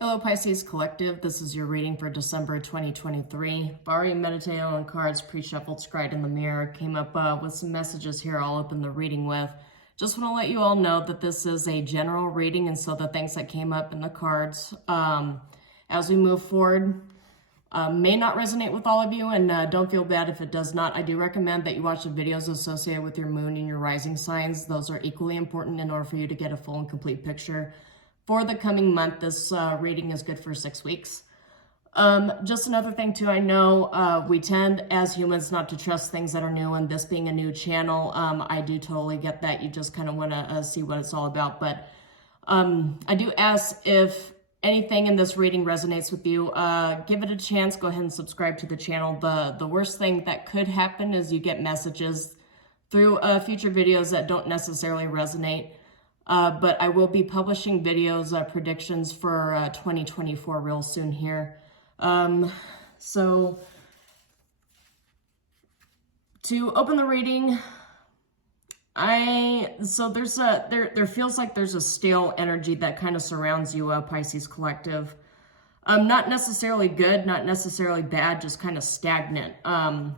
Hello Pisces Collective, this is your reading for December 2023. I've already meditated on cards, pre-shuffled, scried in the mirror, came up with some messages here I'll open the reading with. Just want to let you all know that this is a general reading, and so the things that came up in the cards as we move forward may not resonate with all of you, and don't feel bad if it does not. I do recommend that you watch the videos associated with your moon and your rising signs. Those are equally important in order for you to get a full and complete picture. For the coming month, this reading is good for 6 weeks. Just another thing too, I know we tend as humans not to trust things that are new, and this being a new channel, I do totally get that. You just kind of want to see what it's all about. But I do ask if anything in this reading resonates with you, give it a chance. Go ahead and subscribe to the channel. The worst thing that could happen is you get messages through future videos that don't necessarily resonate. But I will be publishing videos, predictions for 2024 real soon here. So to open the reading, there feels like there's a stale energy that kind of surrounds you, Pisces Collective. Not necessarily good, not necessarily bad, just kind of stagnant.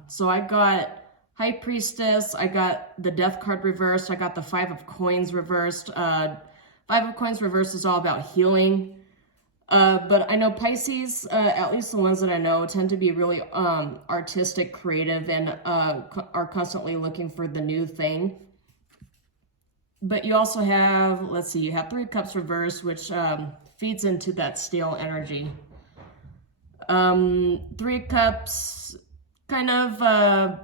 So I got High Priestess, I got the Death card reversed, I got the Five of Coins reversed. Five of Coins reversed is all about healing. But I know Pisces, at least the ones that I know, tend to be really artistic, creative, and are constantly looking for the new thing. But you also have, let's see, you have Three of Cups reversed, which feeds into that stale energy. Three of Cups, kind of...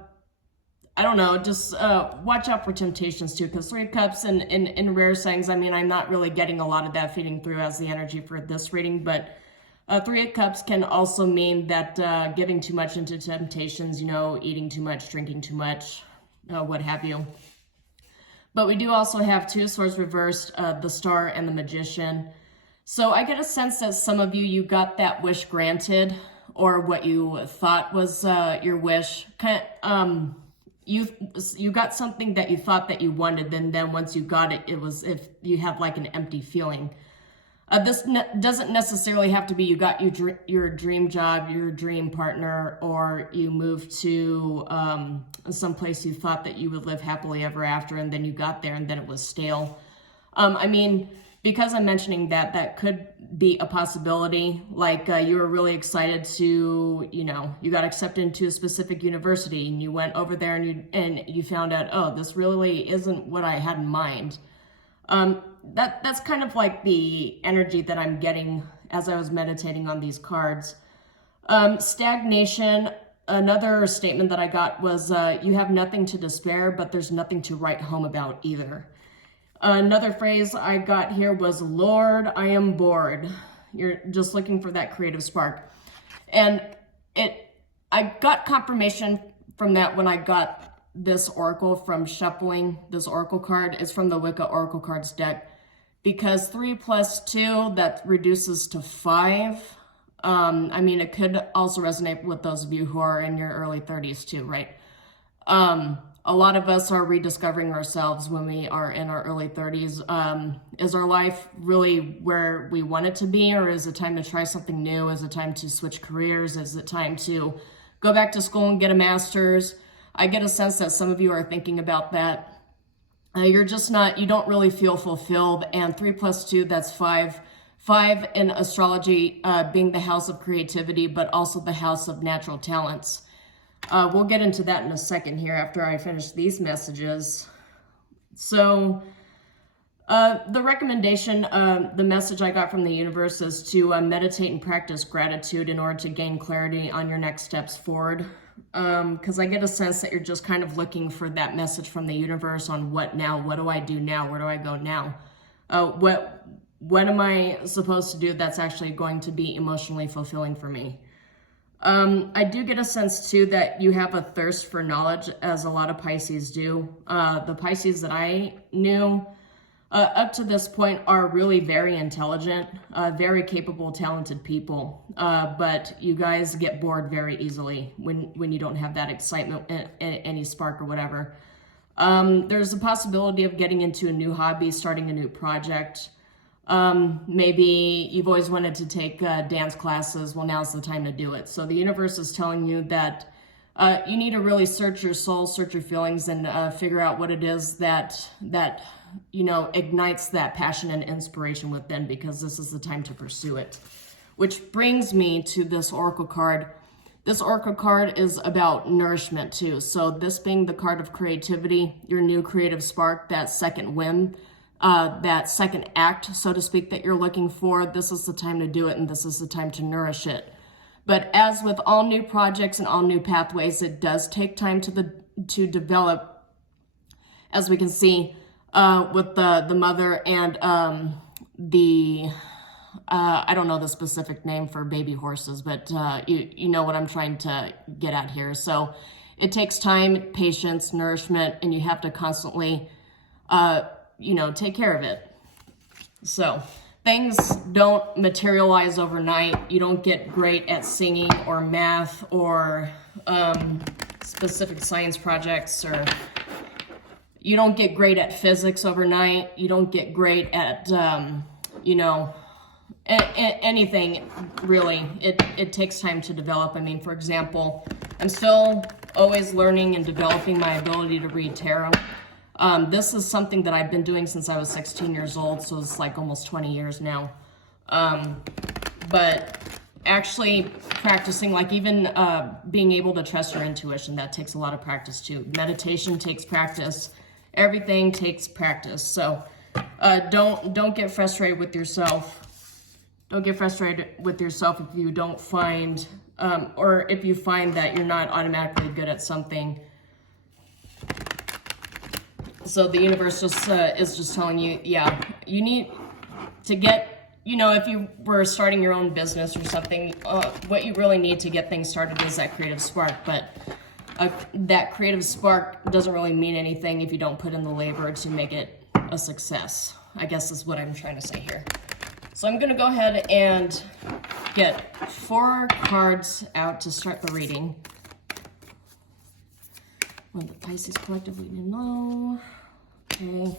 I don't know, just watch out for temptations too, because Three of Cups in rare signs, I mean, I'm not really getting a lot of that feeding through as the energy for this reading, but Three of Cups can also mean that giving too much into temptations, you know, eating too much, drinking too much, what have you. But we do also have Two of Swords reversed, the Star and the Magician. So I get a sense that some of you got that wish granted, or what you thought was your wish. You got something that you thought that you wanted, and then once you got it, it was if you had like an empty feeling. This doesn't necessarily have to be you got your dream job, your dream partner, or you moved to some place you thought that you would live happily ever after, and then you got there and then it was stale. I mean, because I'm mentioning that, that could be a possibility. Like you were really excited to, you know, you got accepted into a specific university, and you went over there and you found out, oh, this really isn't what I had in mind. That's kind of like the energy that I'm getting as I was meditating on these cards. Stagnation. Another statement that I got was you have nothing to despair, but there's nothing to write home about either. Another phrase I got here was, Lord, I am bored. You're just looking for that creative spark. And I got confirmation from that when I got this oracle from shuffling. This oracle card is from the Wicca Oracle Cards deck. Because 3 plus 2, that reduces to 5. I mean, it could also resonate with those of you who are in your early 30s too, right? A lot of us are rediscovering ourselves when we are in our early 30s. Is our life really where we want it to be, or is it time to try something new? Is it time to switch careers? Is it time to go back to school and get a master's? I get a sense that some of you are thinking about that. You're just not, you don't really feel fulfilled. And 3 plus 2, that's 5. 5 in astrology being the house of creativity, but also the house of natural talents. We'll get into that in a second here after I finish these messages. So the recommendation, the message I got from the universe is to meditate and practice gratitude in order to gain clarity on your next steps forward. Because I get a sense that you're just kind of looking for that message from the universe on what now, what do I do now, where do I go now? What am I supposed to do that's actually going to be emotionally fulfilling for me? I do get a sense too that you have a thirst for knowledge, as a lot of Pisces do. The Pisces that I knew up to this point are really very intelligent, very capable, talented people. But you guys get bored very easily when you don't have that excitement and any spark or whatever. There's a possibility of getting into a new hobby, starting a new project. Maybe you've always wanted to take dance classes. Well, now's the time to do it. So the universe is telling you that you need to really search your soul, search your feelings, and figure out what it is that ignites that passion and inspiration within, because this is the time to pursue it. Which brings me to this oracle card. This oracle card is about nourishment too. So this being the card of creativity, your new creative spark, that second whim, that second act, so to speak, that you're looking for, this is the time to do it, and this is the time to nourish it. But as with all new projects and all new pathways, it does take time to develop, as we can see with the mother and I don't know the specific name for baby horses, but you know what I'm trying to get at here. So it takes time, patience, nourishment, and you have to constantly, take care of it. So things don't materialize overnight. You don't get great at singing or math or specific science projects, or you don't get great at physics overnight. You don't get great at, anything really. It takes time to develop. I mean, for example, I'm still always learning and developing my ability to read tarot. This is something that I've been doing since I was 16 years old, so it's like almost 20 years now. But actually practicing, like even being able to trust your intuition, that takes a lot of practice too. Meditation takes practice. Everything takes practice. So don't get frustrated with yourself. Don't get frustrated with yourself if you don't find, or if you find that you're not automatically good at something. So the universe just is just telling you, yeah, you need to get, if you were starting your own business or something, what you really need to get things started is that creative spark. But that creative spark doesn't really mean anything if you don't put in the labor to make it a success, I guess is what I'm trying to say here. So I'm going to go ahead and get 4 cards out to start the reading. What the Pisces collectively know. Okay.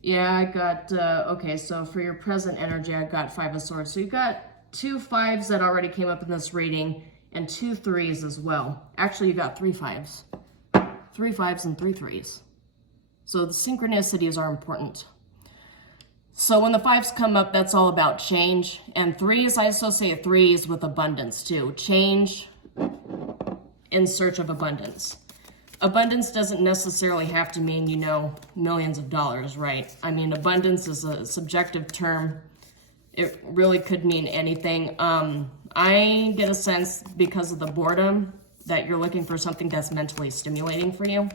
Yeah, I got, okay, so for your present energy, I got 5 of Swords. So you've got 2 5s that already came up in this reading, and 2 3s as well. Actually, you got 3 5s. 3 5s and 3 3s. So the synchronicities are important. So when the 5s come up, that's all about change. And 3s, I associate 3s with abundance too. Change in search of abundance. Abundance doesn't necessarily have to mean, millions of dollars, right? I mean, abundance is a subjective term. It really could mean anything. I get a sense because of the boredom that you're looking for something that's mentally stimulating for you.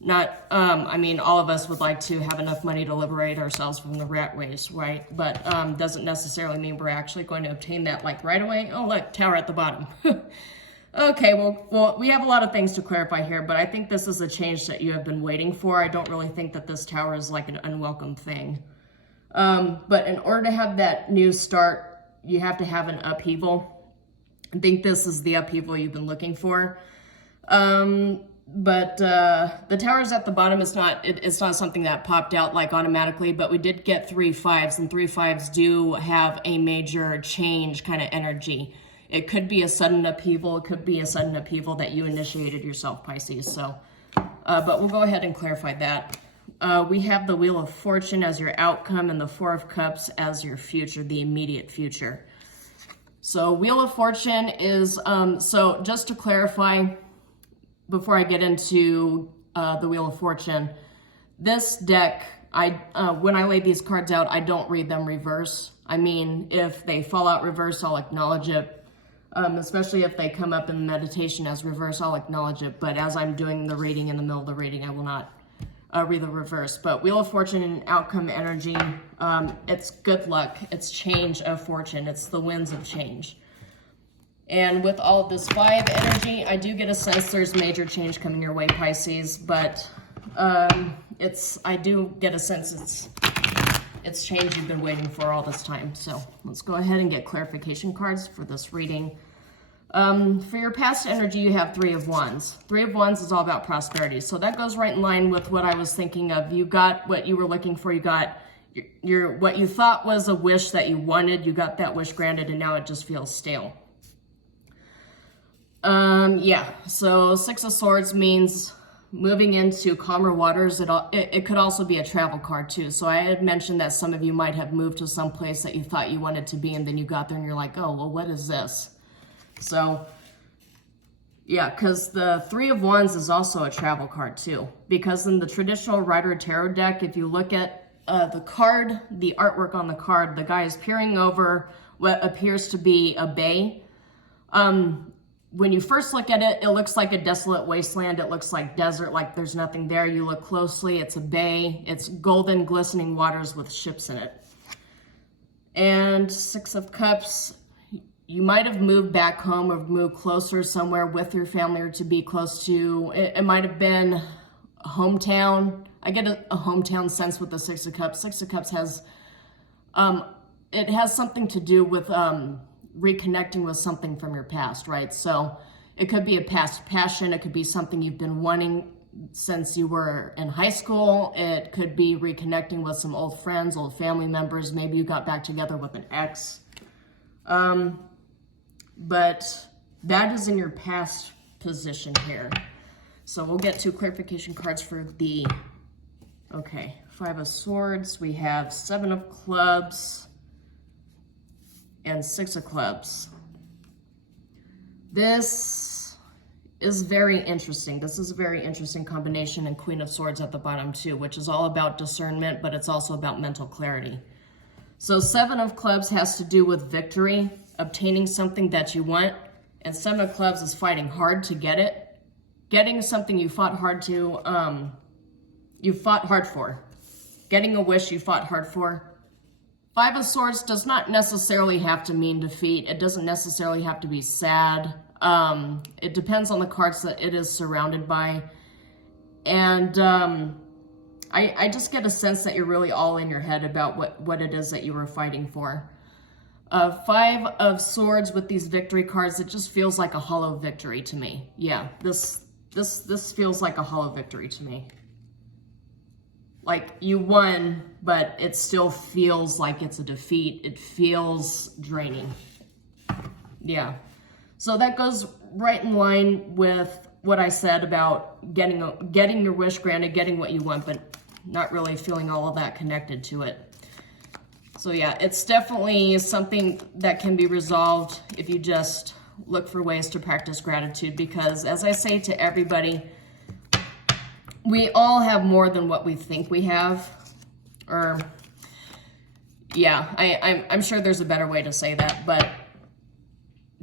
Not, all of us would like to have enough money to liberate ourselves from the rat race, right? But doesn't necessarily mean we're actually going to obtain that like right away. Oh, look, tower at the bottom. Okay, well, we have a lot of things to clarify here, but I think this is a change that you have been waiting for. I don't really think that this tower is like an unwelcome thing. But in order to have that new start, you have to have an upheaval. I think this is the upheaval you've been looking for. But the towers at the bottom is it's not something that popped out like automatically, but we did get 3 5s, and 3 5s do have a major change kind of energy. It could be a sudden upheaval. It could be a sudden upheaval that you initiated yourself, Pisces. So, but we'll go ahead and clarify that. We have the Wheel of Fortune as your outcome and the 4 of Cups as your future, the immediate future. So Wheel of Fortune is, so just to clarify, before I get into the Wheel of Fortune, this deck, when I lay these cards out, I don't read them reverse. I mean, if they fall out reverse, I'll acknowledge it. Especially if they come up in meditation as reverse, I'll acknowledge it. But as I'm doing the reading in the middle of the reading, I will not read the reverse. But Wheel of Fortune and outcome energy, it's good luck. It's change of fortune. It's the winds of change. And with all of this 5 energy, I do get a sense there's major change coming your way, Pisces. But I do get a sense it's change you've been waiting for all this time. So let's go ahead and get clarification cards for this reading. For your past energy, you have 3 of Wands. 3 of Wands is all about prosperity. So that goes right in line with what I was thinking of. You got what you were looking for. You got what you thought was a wish that you wanted, you got that wish granted, and now it just feels stale. Yeah, so Six of Swords means moving into calmer waters. It could also be a travel card too. So I had mentioned that some of you might have moved to some place that you thought you wanted to be, and then you got there and you're like, oh, well, what is this? So yeah, because the Three of Wands is also a travel card too. Because in the traditional Rider Tarot deck, if you look at the card, the artwork on the card, the guy is peering over what appears to be a bay. When you first look at it, it looks like a desolate wasteland. It looks like desert, like there's nothing there. You look closely, it's a bay. It's golden, glistening waters with ships in it. And Six of Cups, you might have moved back home or moved closer somewhere with your family or to be close to. It might have been a hometown. I get a hometown sense with the Six of Cups. Six of Cups has, it has something to do with reconnecting with something from your past, right? So it could be a past passion. It could be something you've been wanting since you were in high school. It could be reconnecting with some old friends, old family members. Maybe you got back together with an ex. But that is in your past position here. So we'll get to clarification cards for the, okay, Five of Swords. We have Seven of Clubs and Six of Clubs. This is very interesting. This is a very interesting combination, and Queen of Swords at the bottom too, which is all about discernment, but it's also about mental clarity. So Seven of Clubs has to do with victory, obtaining something that you want, and Seven of Clubs is fighting hard to get it, getting something you fought hard to, you fought hard for, getting a wish you fought hard for. Five of Swords does not necessarily have to mean defeat. It doesn't necessarily have to be sad. It depends on the cards that it is surrounded by. And I just get a sense that you're really all in your head about what it is that you were fighting for. Five of Swords with these victory cards, it just feels like a hollow victory to me. Yeah, this feels like a hollow victory to me. Like you won, but it still feels like it's a defeat. It feels draining. Yeah. So that goes right in line with what I said about getting your wish granted, getting what you want, but not really feeling all of that connected to it. So yeah, it's definitely something that can be resolved if you just look for ways to practice gratitude, because as I say to everybody, we all have more than what we think we have. Or yeah, I'm sure there's a better way to say that, but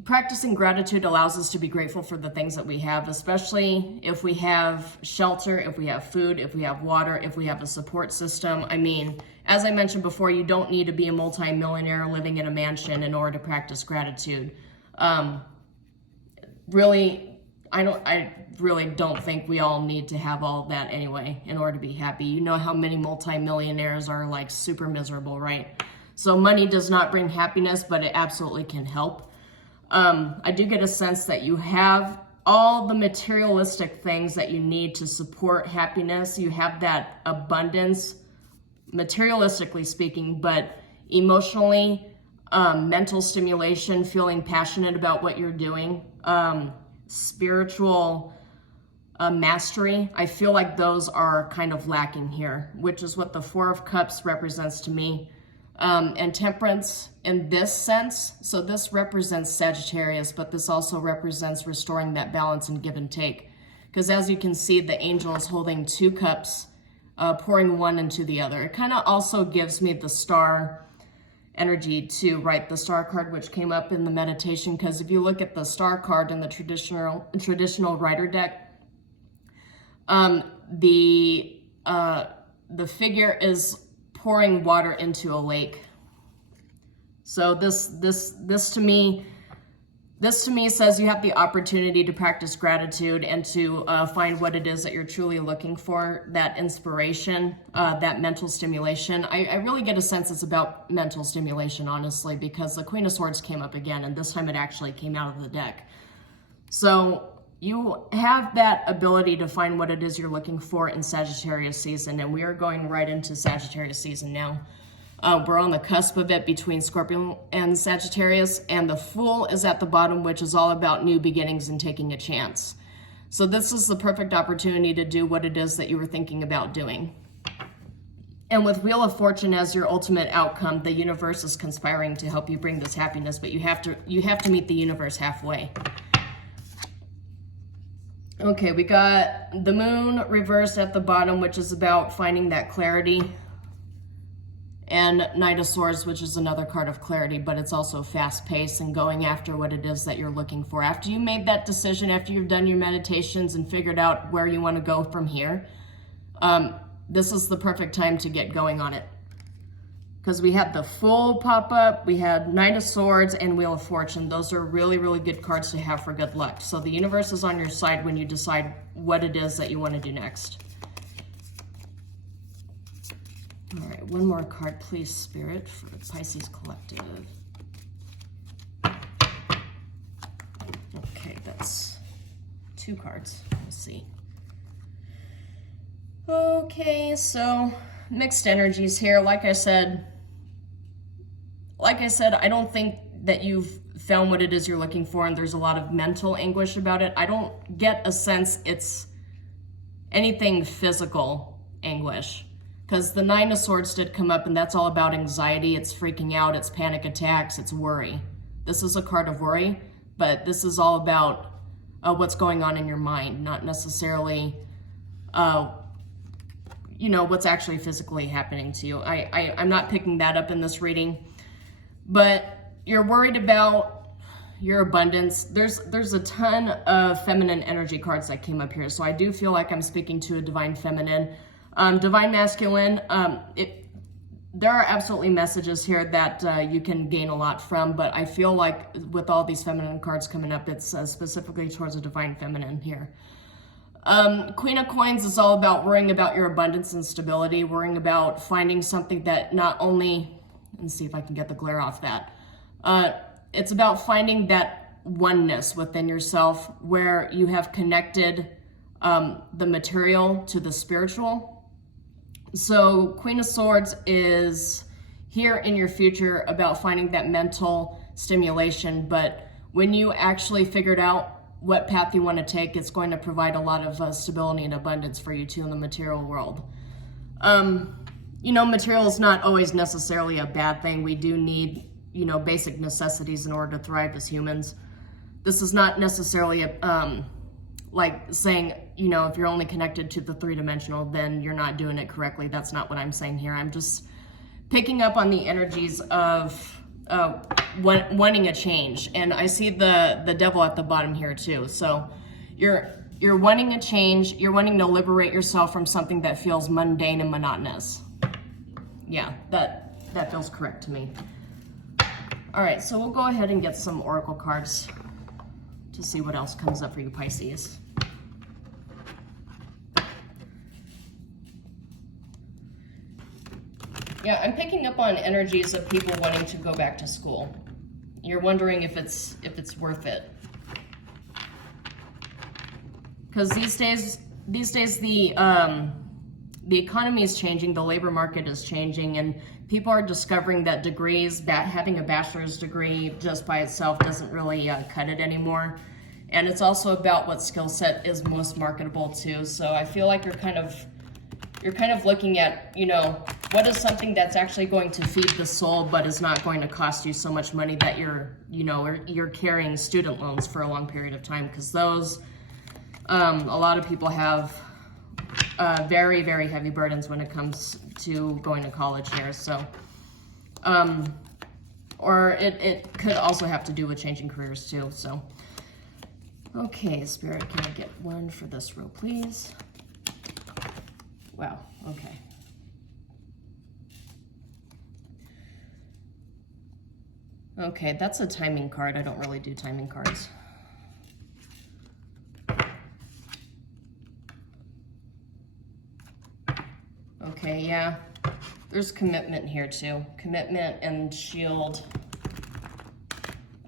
practicing gratitude allows us to be grateful for the things that we have, especially if we have shelter, if we have food, if we have water, if we have a support system. I mean, as I mentioned before, you don't need to be a multi-millionaire living in a mansion in order to practice gratitude. Really, I really don't think we all need to have all that anyway in order to be happy. You know how many multi-millionaires are like super miserable, right? So money does not bring happiness, but it absolutely can help. I do get a sense that you have all the materialistic things that you need to support happiness. You have that abundance, materialistically speaking, but emotionally, mental stimulation, feeling passionate about what you're doing, spiritual mastery. I feel like those are kind of lacking here, which is what the Four of Cups represents to me. And Temperance in this sense, so this represents Sagittarius, but this also represents restoring that balance and give and take. Because as you can see, the angel is holding two cups, pouring one into the other. It kind of also gives me the star energy too, right? The star card, which came up in the meditation, because if you look at the star card in the traditional Rider deck, the figure is pouring water into a lake. So this to me says you have the opportunity to practice gratitude and to find what it is that you're truly looking for, that inspiration, that mental stimulation. I really get a sense it's about mental stimulation, honestly, because the Queen of Swords came up again, and this time it actually came out of the deck. So You have that ability to find what it is you're looking for in Sagittarius season, and we are going right into Sagittarius season now. We're on the cusp of it between Scorpio and Sagittarius, and the Fool is at the bottom, which is all about new beginnings and taking a chance. So this is the perfect opportunity to do what it is that you were thinking about doing. And with Wheel of Fortune as your ultimate outcome, the universe is conspiring to help you bring this happiness, but you have to meet the universe halfway. Okay, we got the Moon reversed at the bottom, which is about finding that clarity. And Knight of Swords, which is another card of clarity, but it's also fast-paced and going after what it is that you're looking for. After you made that decision, after you've done your meditations and figured out where you want to go from here, this is the perfect time to get going on it. Because we had the Fool pop up, we had Knight of Swords, and Wheel of Fortune. Those are really, really good cards to have for good luck. So the universe is on your side when you decide what it is that you want to do next. All right, one more card, please, Spirit, for the Pisces Collective. Okay, that's 2 cards. Let's see. Okay, so mixed energies here. Like I said, I don't think that you've found what it is you're looking for, and there's a lot of mental anguish about it. I don't get a sense it's anything physical anguish. Because the 9 of Swords did come up, and that's all about anxiety. It's freaking out, it's panic attacks, it's worry. This is a card of worry, but this is all about what's going on in your mind, not necessarily, what's actually physically happening to you. I'm not picking that up in this reading, but you're worried about your abundance. There's a ton of feminine energy cards that came up here, so I do feel like I'm speaking to a divine feminine. Divine masculine, there are absolutely messages here that you can gain a lot from, but I feel like with all these feminine cards coming up, it's specifically towards a divine feminine here. Queen of Coins is all about worrying about your abundance and stability, worrying about finding something that not only, let's see if I can get the glare off that. It's about finding that oneness within yourself where you have connected the material to the spiritual. So Queen of Swords is here in your future about finding that mental stimulation, but when you actually figured out what path you want to take, it's going to provide a lot of stability and abundance for you too in the material world. Material is not always necessarily a bad thing. We do need, basic necessities in order to thrive as humans. This is not necessarily like saying, if you're only connected to the 3-dimensional, then you're not doing it correctly. That's not what I'm saying here. I'm just picking up on the energies of wanting a change. And I see the devil at the bottom here too. So you're wanting a change. You're wanting to liberate yourself from something that feels mundane and monotonous. Yeah, that feels correct to me. All right, so we'll go ahead and get some oracle cards to see what else comes up for you, Pisces. Yeah, I'm picking up on energies of people wanting to go back to school. You're wondering if it's worth it. Because these days the economy is changing, the labor market is changing, and people are discovering that having a bachelor's degree just by itself doesn't really cut it anymore. And it's also about what skill set is most marketable too. So I feel like you're kind of looking at, what is something that's actually going to feed the soul, but is not going to cost you so much money that you're carrying student loans for a long period of time. Because those, a lot of people have very, very heavy burdens when it comes to going to college here. So, or it could also have to do with changing careers too. So, okay, Spirit, can I get one for this row, please? Wow, okay. Okay, that's a timing card. I don't really do timing cards. Okay, yeah. There's commitment here too. Commitment and shield.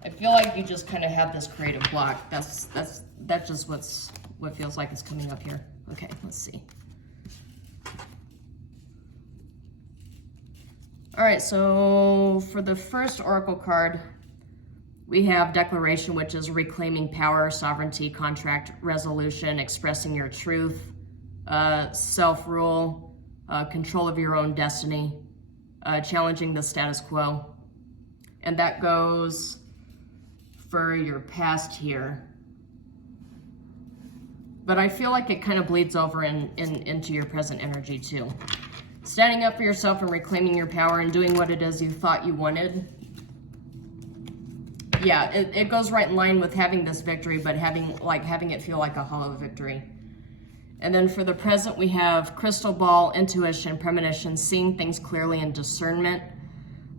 I feel like you just kind of have this creative block. That's just what feels like is coming up here. Okay, let's see. All right, so for the first oracle card, we have declaration, which is reclaiming power, sovereignty, contract resolution, expressing your truth, self-rule, control of your own destiny, challenging the status quo. And that goes for your past here. But I feel like it kind of bleeds over into your present energy too. Standing up for yourself and reclaiming your power and doing what it is you thought you wanted. Yeah, it goes right in line with having this victory, but having it feel like a hollow victory. And then for the present, we have crystal ball, intuition, premonition, seeing things clearly, and discernment.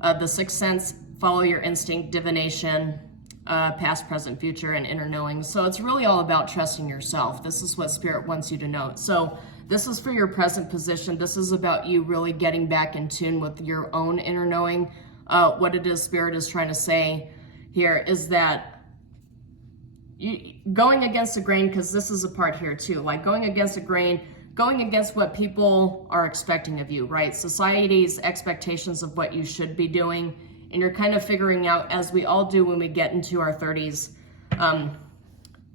The sixth sense, follow your instinct, divination, past, present, future, and inner knowing. So it's really all about trusting yourself. This is what Spirit wants you to know. So this is for your present position. This is about you really getting back in tune with your own inner knowing. What it is Spirit is trying to say here is that going against the grain, because this is a part here too, like going against the grain, going against what people are expecting of you, right? Society's expectations of what you should be doing, and you're kind of figuring out, as we all do when we get into our 30s,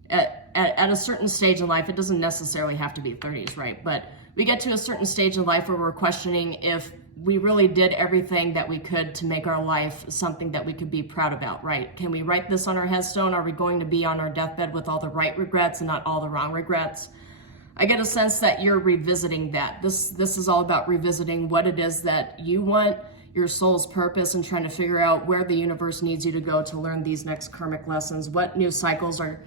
at a certain stage in life, it doesn't necessarily have to be 30s, right? But we get to a certain stage in life where we're questioning if we really did everything that we could to make our life something that we could be proud about, right? Can we write this on our headstone? Are we going to be on our deathbed with all the right regrets and not all the wrong regrets? I get a sense that you're revisiting that. This is all about revisiting what it is that you want, your soul's purpose, and trying to figure out where the universe needs you to go to learn these next karmic lessons. What new cycles are,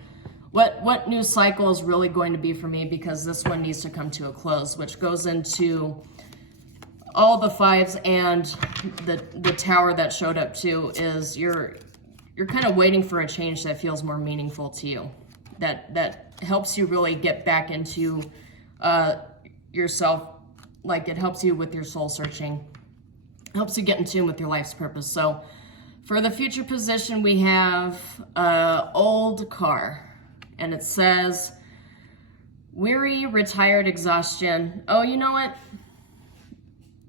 what new cycle is really going to be for me, because this one needs to come to a close, which goes into all the fives, and the tower that showed up too is you're kind of waiting for a change that feels more meaningful to you, that helps you really get back into yourself. Like, it helps you with your soul searching, helps you get in tune with your life's purpose. So for the future position, we have old car, and it says weary, retired, exhaustion. Oh, you know what?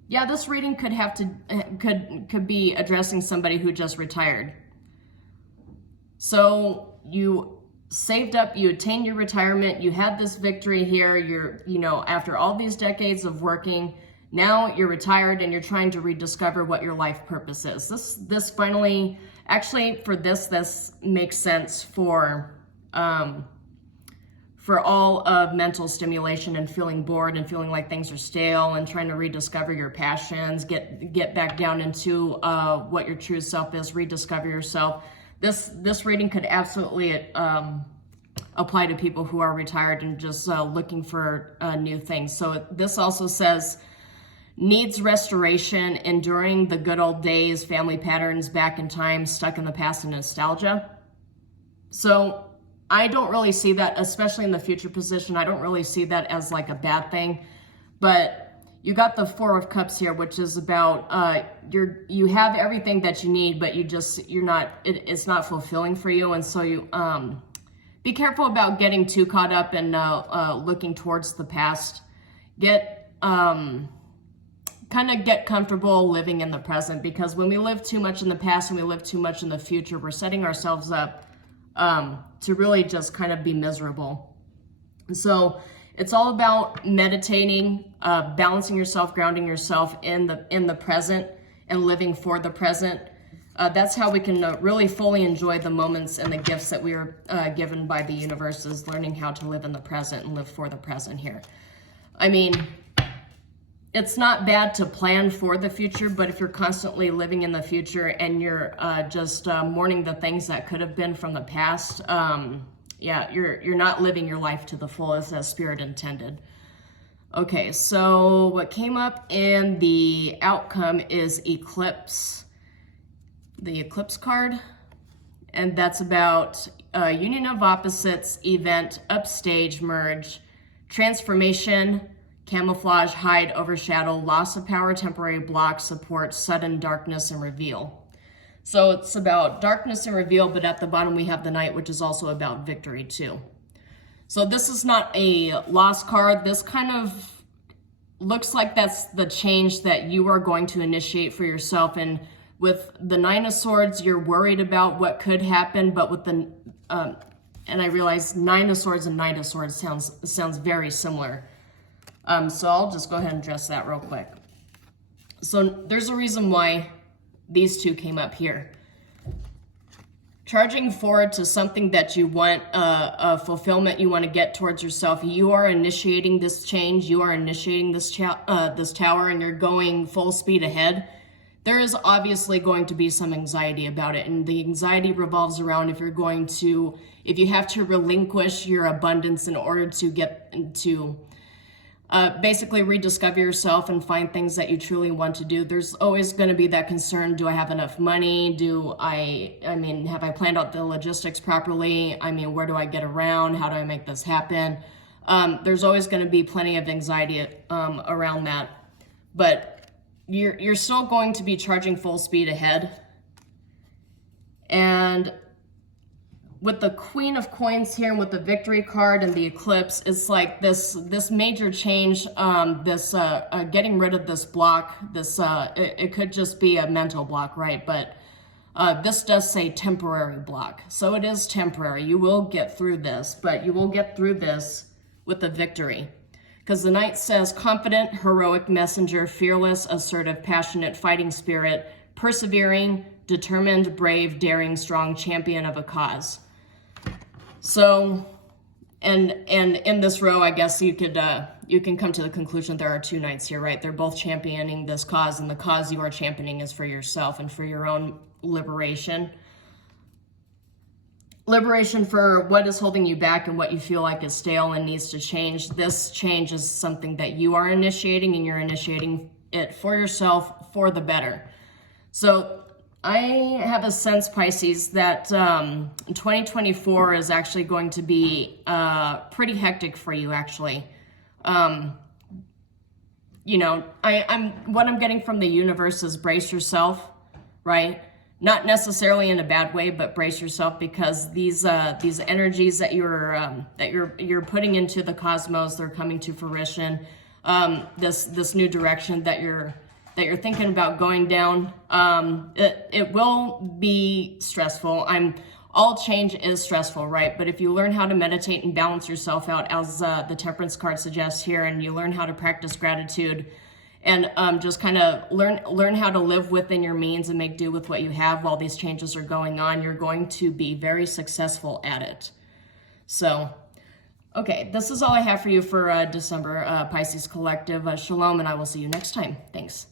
Yeah, this reading could be addressing somebody who just retired. So you saved up, you attained your retirement, you had this victory here, after all these decades of working, now you're retired and you're trying to rediscover what your life purpose is. This finally, actually for this makes sense for all of mental stimulation and feeling bored and feeling like things are stale and trying to rediscover your passions, get back down into what your true self is, rediscover yourself. This reading could absolutely apply to people who are retired and just looking for new things. So this also says needs restoration, enduring the good old days, family patterns, back in time, stuck in the past, and nostalgia. So I don't really see that, especially in the future position, I don't really see that as like a bad thing. But you got the Four of Cups here, which is about you have everything that you need, but it's not fulfilling for you. And so you be careful about getting too caught up in looking towards the past. Kind of get comfortable living in the present, because when we live too much in the past and we live too much in the future, we're setting ourselves up to really just kind of be miserable. So it's all about meditating, balancing yourself, grounding yourself in the present, and living for the present. That's how we can really fully enjoy the moments and the gifts that we are given by the universe, is learning how to live in the present and live for the present here. I mean, it's not bad to plan for the future, but if you're constantly living in the future and you're just mourning the things that could have been from the past, you're not living your life to the fullest as Spirit intended. Okay, so what came up in the outcome is eclipse, the eclipse card, and that's about union of opposites, event, upstage, merge, transformation, camouflage, hide, overshadow, loss of power, temporary block, support, sudden darkness, and reveal. So it's about darkness and reveal, but at the bottom we have the Knight, which is also about victory too. So this is not a lost card. This kind of looks like that's the change that you are going to initiate for yourself. And with the Nine of Swords, you're worried about what could happen, but with the, and I realize Nine of Swords and Knight of Swords sounds very similar. So I'll just go ahead and address that real quick. So there's a reason why these two came up here. Charging forward to something that you want, a fulfillment you want to get towards yourself. You are initiating this change. You are initiating this tower, and you're going full speed ahead. There is obviously going to be some anxiety about it, and the anxiety revolves around if you have to relinquish your abundance in order to get to basically rediscover yourself and find things that you truly want to do. There's always going to be that concern. Do I have enough money? Have I planned out the logistics properly? Where do I get around? How do I make this happen? There's always going to be plenty of anxiety around that. But you're still going to be charging full speed ahead. And with the Queen of Coins here and with the Victory card and the Eclipse, it's like this major change, getting rid of this block, it could just be a mental block, right? But this does say temporary block. So it is temporary. You will get through this, but you will get through this with the Victory. Because the Knight says confident, heroic messenger, fearless, assertive, passionate, fighting spirit, persevering, determined, brave, daring, strong, champion of a cause. So, and in this row, I guess you can come to the conclusion there are two knights here, right? They're both championing this cause, and the cause you are championing is for yourself and for your own liberation. Liberation for what is holding you back and what you feel like is stale and needs to change. This change is something that you are initiating, and you're initiating it for yourself for the better. So I have a sense, Pisces, that 2024 is actually going to be pretty hectic for you, actually. What I'm getting from the universe is brace yourself, right? Not necessarily in a bad way, but brace yourself, because these energies that you're putting into the cosmos, they're coming to fruition. This new direction that you're thinking about going down, it will be stressful. All change is stressful, right? But if you learn how to meditate and balance yourself out, as the Temperance card suggests here, and you learn how to practice gratitude, and just kind of learn how to live within your means and make do with what you have while these changes are going on, you're going to be very successful at it. So, okay, this is all I have for you for December, Pisces Collective. Shalom, and I will see you next time. Thanks.